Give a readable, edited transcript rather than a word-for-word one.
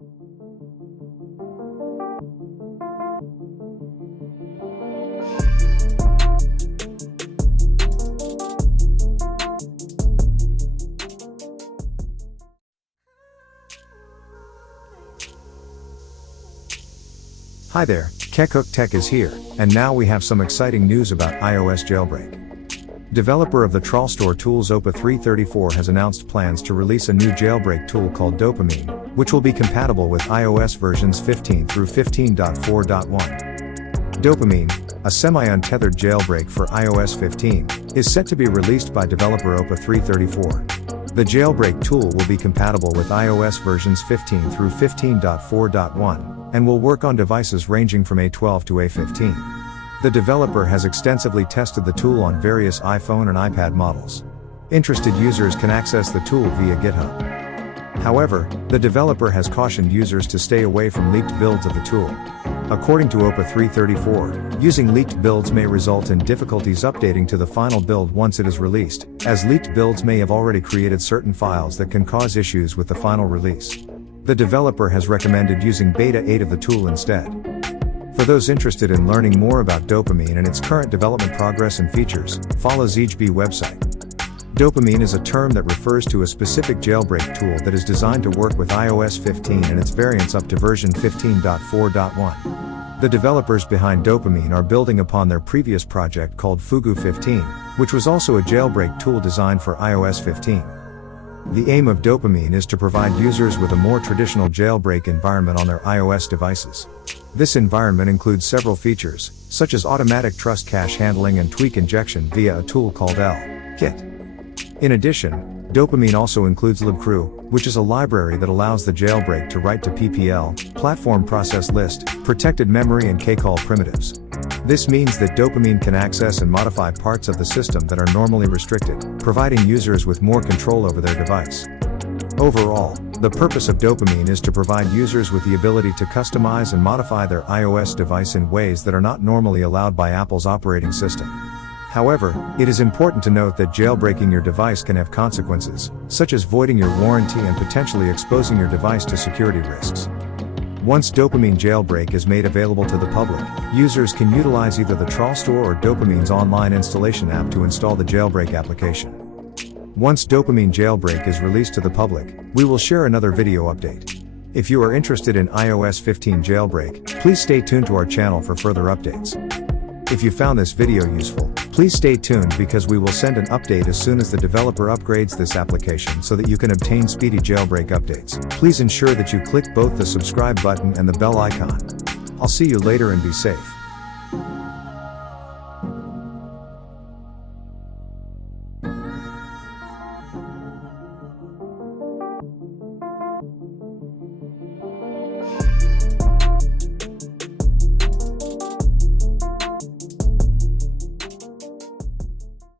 Hi there, Kekuk Tech is here, and now we have some exciting news about iOS jailbreak. Developer of the Trollstore tools OPA 334 has announced plans to release a new jailbreak tool called Dopamine, which will be compatible with iOS versions 15 through 15.4.1. Dopamine, a semi-untethered jailbreak for iOS 15, is set to be released by developer OPA 334. The jailbreak tool will be compatible with iOS versions 15 through 15.4.1, and will work on devices ranging from A12 to A15. The developer has extensively tested the tool on various iPhone and iPad models. Interested users can access the tool via Github. However, the developer has cautioned users to stay away from leaked builds of the tool. According to OPA 334, using leaked builds may result in difficulties updating to the final build once it is released, as leaked builds may have already created certain files that can cause issues with the final release. The developer has recommended using Beta 8 of the tool instead. For those interested in learning more about Dopamine and its current development progress and features, follow ZHB website. Dopamine is a term that refers to a specific jailbreak tool that is designed to work with iOS 15 and its variants up to version 15.4.1. The developers behind Dopamine are building upon their previous project called Fugu 15, which was also a jailbreak tool designed for iOS 15. The aim of Dopamine is to provide users with a more traditional jailbreak environment on their iOS devices. This environment includes several features, such as automatic trust cache handling and tweak injection via a tool called Kit. In addition, Dopamine also includes libcrew, which is a library that allows the jailbreak to write to PPL, platform process list, protected memory and kcall primitives. This means that Dopamine can access and modify parts of the system that are normally restricted, providing users with more control over their device. Overall, the purpose of Dopamine is to provide users with the ability to customize and modify their iOS device in ways that are not normally allowed by Apple's operating system. However, it is important to note that jailbreaking your device can have consequences, such as voiding your warranty and potentially exposing your device to security risks. Once Dopamine Jailbreak is made available to the public, users can utilize either the Trollstore or Dopamine's online installation app to install the jailbreak application. Once Dopamine Jailbreak is released to the public, we will share another video update. If you are interested in iOS 15 jailbreak, please stay tuned to our channel for further updates. If you found this video useful, please stay tuned because we will send an update as soon as the developer upgrades this application so that you can obtain speedy jailbreak updates. Please ensure that you click both the subscribe button and the bell icon. I'll see you later and be safe.